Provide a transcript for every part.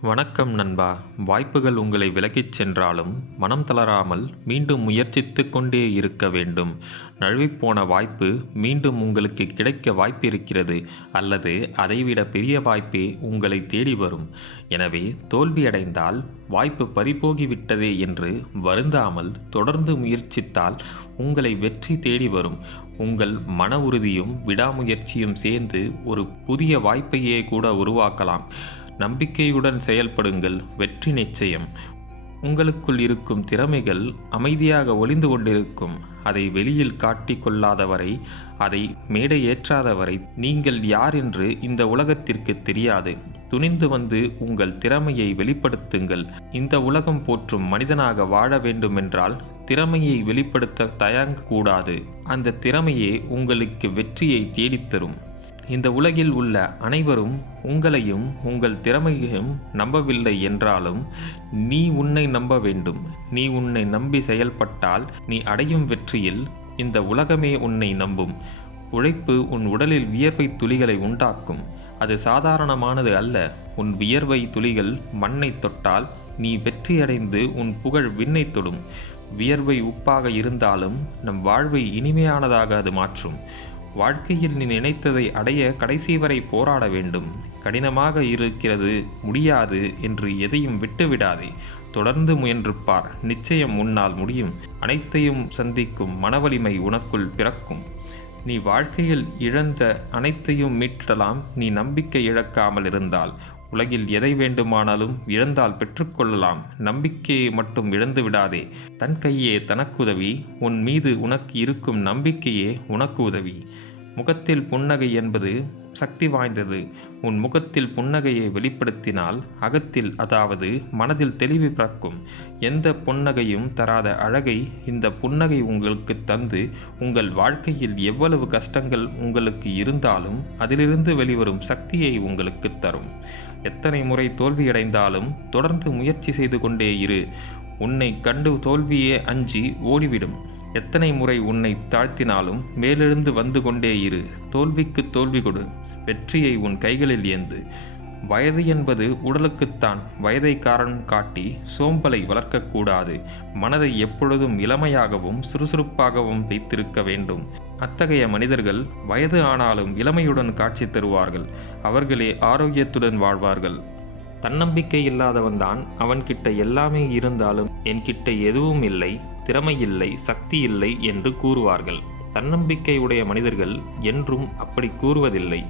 வணக்கம் நண்பா. வாய்ப்புகள் உங்களை விலகிச் சென்றாலும் மனம் தளராமல் மீண்டும் முயற்சித்து கொண்டே இருக்க வேண்டும். நழுவிப்போன வாய்ப்பு மீண்டும் உங்களுக்கு கிடைக்க வாய்ப்பு இருக்கிறது அல்லது அதைவிட பெரிய வாய்ப்பே உங்களை தேடி வரும். எனவே தோல்வியடைந்தால் வாய்ப்பு பறிபோகிவிட்டதே என்று வருந்தாமல் தொடர்ந்து முயற்சித்தால் உங்களை வெற்றி தேடி வரும். உங்கள் மன உறுதியும் விடாமுயற்சியும் சேர்ந்து ஒரு புதிய வாய்ப்பையே கூட உருவாக்கலாம். நம்பிக்கையுடன் செயல்படுங்கள் வெற்றி நிச்சயம். உங்களுக்குள் இருக்கும் திறமைகள் அமைதியாக ஒளிந்து கொண்டிருக்கும். அதை வெளியில் காட்டிக் கொள்ளாதவரை அதை மேடை ஏற்றாதவரை நீங்கள் யார் என்று இந்த உலகத்திற்கு தெரியாது. துணிந்து வந்து உங்கள் திறமையை வெளிப்படுத்துங்கள். இந்த உலகம் போற்றும் மனிதனாக வாழ வேண்டுமென்றால் திறமையை வெளிப்படுத்த தயங்கக்கூடாது. அந்த திறமையே உங்களுக்கு வெற்றியை தேடித்தரும் இந்த உலகில் உள்ள அனைவரும் உங்களையும் உங்கள் திறமையையும் நம்பவில்லை என்றாலும் நீ உன்னை நம்ப வேண்டும். நீ உன்னை நம்பி செயல்பட்டால் நீ அடையும் வெற்றியில் இந்த உலகமே உன்னை நம்பும். உழைப்பு உன் உடலில் வியர்வை துளிகளை உண்டாக்கும். அது சாதாரணமானது அல்ல. உன் வியர்வை துளிகள் மண்ணை தொட்டால் நீ வெற்றியடைந்து உன் புகழ் விண்ணை தொடும். வியர்வை உப்பாக இருந்தாலும் நம் வாழ்வை இனிமையானதாக அது மாற்றும். வாழ்க்கையில் நீ நினைத்ததை அடைய கடைசி வரை போராட வேண்டும். கடினமாக இருக்கிறது முடியாது என்று எதையும் விட்டுவிடாதே. தொடர்ந்து முயன்று பார் நிச்சயம் உன்னால் முடியும். அனைத்தையும் சந்திக்கும் மனவலிமை உனக்குள் பிறக்கும். நீ வாழ்க்கையில் இழந்த அனைத்தையும் மீட்டலாம் நீ நம்பிக்கை இழக்காமல் இருந்தால். உலகில் எதை வேண்டுமானாலும் இழந்தால் பெற்றுக்கொள்ளலாம். நம்பிக்கையை மட்டும் இழந்து விடாதே. தன் கையே தனக்குதவி உன் மீது உனக்கு இருக்கும் நம்பிக்கையே உனக்கு உதவி. முகத்தில் புன்னகை என்பது சக்தி வாய்ந்தது. உன் முகத்தில் புன்னகையை வெளிப்படுத்தினால் அகத்தில் அதாவது மனதில் தெளிவு பிறக்கும். எந்த புன்னகையும் தராத அழகை இந்த புன்னகை உங்களுக்கு தந்து உங்கள் வாழ்க்கையில் எவ்வளவு கஷ்டங்கள் உங்களுக்கு இருந்தாலும் அதிலிருந்து வெளிவரும் சக்தியை உங்களுக்கு தரும். எத்தனை முறை தோல்வியடைந்தாலும் தொடர்ந்து முயற்சி செய்து கொண்டே இரு. உன்னை கண்டு தோல்வியே அஞ்சி ஓடிவிடும். எத்தனை முறை உன்னை தாழ்த்தினாலும் மேலெழுந்து வந்து கொண்டே இரு. தோல்விக்கு தோல்வி கொடு. வெற்றியை உன் கைகளில் ஏந்து. வயது என்பது உடலுக்குத்தான் வயதை காரணம் காட்டி சோம்பலை வளர்க்கக்கூடாது மனதை எப்பொழுதும் இளமையாகவும் சுறுசுறுப்பாகவும் வைத்திருக்க வேண்டும். அத்தகைய மனிதர்கள் வயது ஆனாலும் இளமையுடன் காட்சி தருவார்கள். அவர்களே ஆரோக்கியத்துடன் வாழ்வார்கள். தன்னம்பிக்கை இல்லாதவன்தான் அவன்கிட்ட எல்லாமே இருந்தாலும் என்கிட்ட எதுவும் இல்லை திறமை இல்லை சக்தி இல்லை என்று கூறுவார்கள். தன்னம்பிக்கை உடைய மனிதர்கள் என்றும் அப்படி கூறுவதில்லை.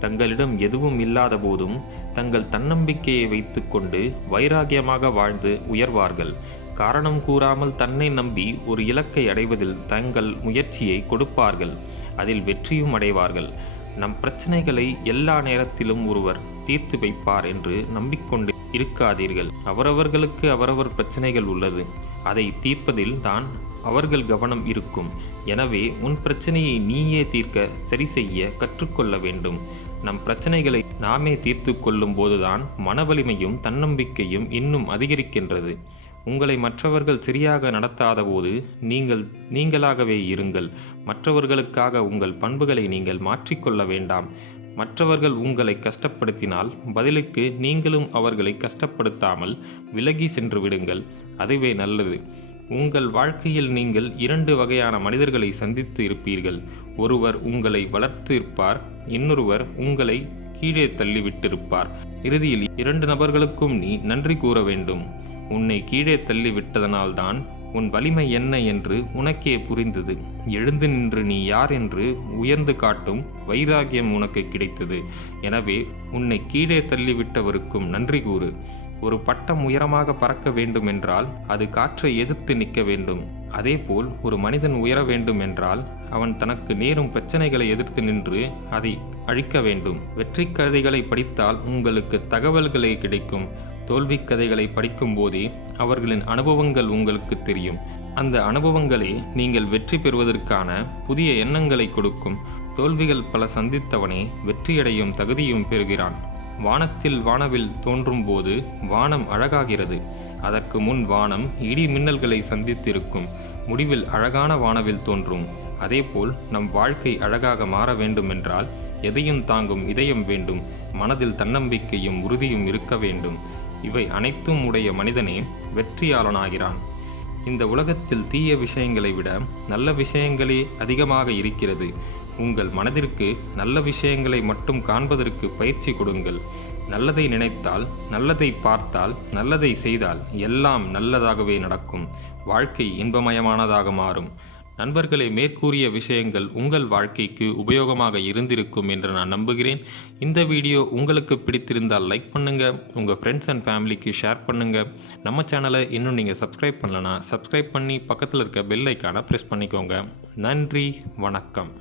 தங்களிடம் எதுவும் இல்லாத போதும் தங்கள் தன்னம்பிக்கையை வைத்துக்கொண்டு வைராகியமாக வாழ்ந்து உயர்வார்கள். காரணம் கூறாமல் தன்னை நம்பி ஒரு இலக்கை அடைவதில் தங்கள் முயற்சியை கொடுப்பார்கள். அதில் வெற்றியும் அடைவார்கள். நம் பிரச்சனைகளை எல்லா நேரத்திலும் ஒருவர் தீர்த்து வைப்பார் என்று நம்பிக்கொண்டு இருக்காதீர்கள். அவரவர்களுக்கு அவரவர் பிரச்சனைகள் உள்ளது. அதை தீர்ப்பதில் தான் அவர்கள் கவனம் இருக்கும். எனவே உன் பிரச்சனையை நீயே தீர்க்க சரி செய்ய கற்றுக்கொள்ள வேண்டும். நம் பிரச்சனைகளை நாமே தீர்த்து கொள்ளும் போதுதான் மனவலிமையும் தன்னம்பிக்கையும் இன்னும் அதிகரிக்கின்றது. உங்களை மற்றவர்கள் சரியாக நடத்தாத போது நீங்கள் நீங்களாகவே இருங்கள். மற்றவர்களுக்காக உங்கள் பண்புகளை நீங்கள் மாற்றிக்கொள்ள வேண்டாம். மற்றவர்கள் உங்களை கஷ்டப்படுத்தினால் பதிலுக்கு நீங்களும் அவர்களை கஷ்டப்படுத்தாமல் விலகி சென்று விடுங்கள். அதுவே நல்லது. உங்கள் வாழ்க்கையில் நீங்கள் இரண்டு வகையான மனிதர்களை சந்தித்து இருப்பீர்கள். ஒருவர் உங்களை வளர்த்து இருப்பார் இன்னொருவர் உங்களை கீழே தள்ளிவிட்டிருப்பார். இறுதியில் இரண்டு நபர்களுக்கும் நீ நன்றி கூற வேண்டும். உன்னை கீழே தள்ளி விட்டதனால்தான் உன் வலிமை என்ன என்று உனக்கே புரிந்தது. எழுந்து நின்று நீ யார் என்று உயர்ந்து காட்டும் வைராகியம் உனக்கு கிடைத்தது. எனவே உன்னை கீழே தள்ளிவிட்டவருக்கும் நன்றி கூறு. ஒரு பட்டம் உயரமாக பறக்க வேண்டும் என்றால் அது காற்றை எதிர்த்து நிற்க வேண்டும். அதேபோல் ஒரு மனிதன் உயர வேண்டும் என்றால் அவன் தனக்கு நேரும் பிரச்சனைகளை எதிர்த்து நின்று அதை அழிக்க வேண்டும். வெற்றி கதைகளை படித்தால் உங்களுக்கு தகவல்களை கிடைக்கும். தோல்வி கதைகளை படிக்கும்போதே அவர்களின் அனுபவங்கள் உங்களுக்கு தெரியும். அந்த அனுபவங்களே நீங்கள் வெற்றி பெறுவதற்கான புதிய எண்ணங்களை கொடுக்கும். தோல்விகள் பல சந்தித்தவனே வெற்றியடையும் தகுதியும் பெறுகிறான். வானத்தில் வானவில் தோன்றும் போது வானம் அழகாகிறது. அதற்கு முன் வானம் இடி மின்னல்களை சந்தித்திருக்கும். முடிவில் அழகான வானவில் தோன்றும். அதேபோல் நம் வாழ்க்கை அழகாக மாற வேண்டுமென்றால் எதையும் தாங்கும் இதயம் வேண்டும். மனதில் தன்னம்பிக்கையும் உறுதியும் இருக்க வேண்டும். இவை அனைத்தும் உடைய மனிதனே வெற்றியாளனாகிறான். இந்த உலகத்தில் தீய விஷயங்களை விட நல்ல விஷயங்களே அதிகமாக இருக்கிறது. உங்கள் மனதிற்கு நல்ல விஷயங்களை மட்டும் காண்பதற்கு பயிற்சி கொடுங்கள். நல்லதை நினைத்தால் நல்லதை பார்த்தால் நல்லதை செய்தால் எல்லாம் நல்லதாகவே நடக்கும். வாழ்க்கை இன்பமயமானதாக மாறும். நண்பர்களே மேற்கூறிய விஷயங்கள் உங்கள் வாழ்க்கைக்கு உபயோகமாக இருந்திருக்கும் என்று நான் நம்புகிறேன். இந்த வீடியோ உங்களுக்கு பிடித்திருந்தால் லைக் பண்ணுங்கள் உங்கள் ஃப்ரெண்ட்ஸ் அண்ட் ஃபேமிலிக்கு ஷேர் பண்ணுங்கள் நம்ம சேனலை இன்னும் நீங்கள் சப்ஸ்கிரைப் பண்ணலனா சப்ஸ்கிரைப் பண்ணி பக்கத்தில் இருக்க பெல் ஐக்கானை ப்ரெஸ் பண்ணிக்கோங்க. நன்றி வணக்கம்.